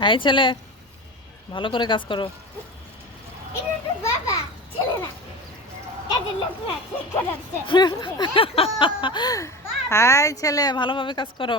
এই ছেলে, ভালো করে কাজ করো। হাই ছেলে, ভালোভাবে কাজ করো।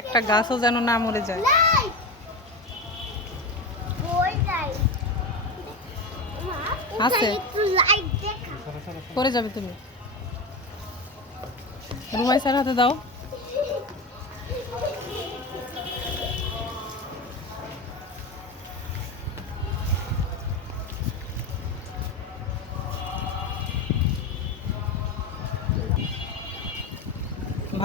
একটা গাছও যেন না মরে যায়। আছে। করে যাবে তুমি। রুমাই স্যার হাতে দাও।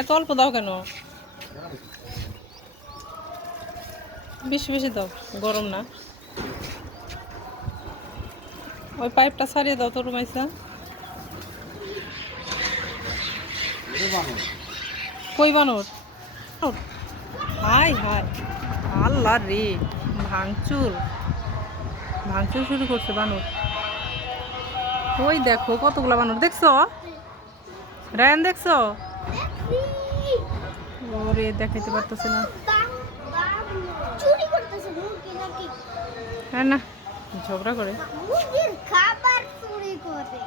এত অল্প দাও কেন? বেশি বেশি দাও, গরম না। ওই পাইপটা সারিয়ে দাও তো রুমাইসা কই বানর? High high. আল্লাহ রে, ভাঙচুর। ভাঙচুর শুরু করছে বানর। ওই দেখো কতগুলা বানর, দেখছ? রায়ন দেখছ? ওরে দেখাইতে পারতেছে না। হ্যাঁ না ঝগড়া করে। খাবার চুরি করে।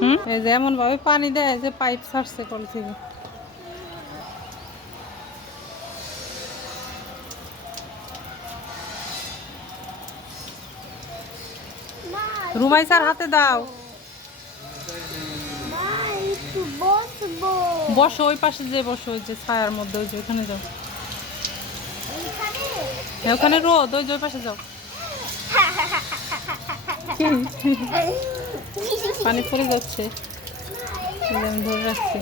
হুম? এই যে এমন ভাবে পানি দেয় যে পাইপ সারছে কল থেকে। রুমাই স্যার হাতে দাও। বসো ওই পাশে যে বসো ওই যে ছায়ার মধ্যে ওই যে ওখানে যাও। ওখানে রোদ ওই যে ওই পাশে যাও। পানি পড়ে যাচ্ছে। ধরে রাখছি।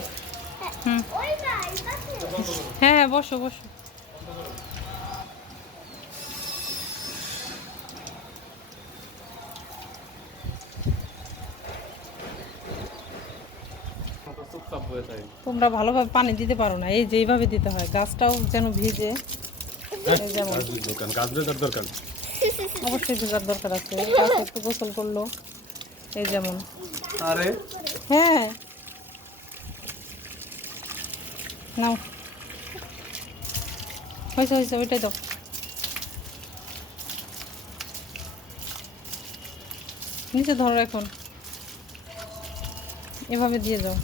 হুম। হ্যাঁ হ্যাঁ বসো বসো। তোমরা ভালোভাবে পানি দিতে পারো না এই যে এইভাবে দিতে হয় গাছটাও যেন ভিজে। দরকার। অবশ্যই ভেজার দরকার আছে গাছ একটু গোসল করল এই যেমন। আরে? হ্যাঁ। নাও। হয়েছে হয়েছে ওইটাই দাও। নিচে ধরো এখন। এভাবে দিয়ে যাও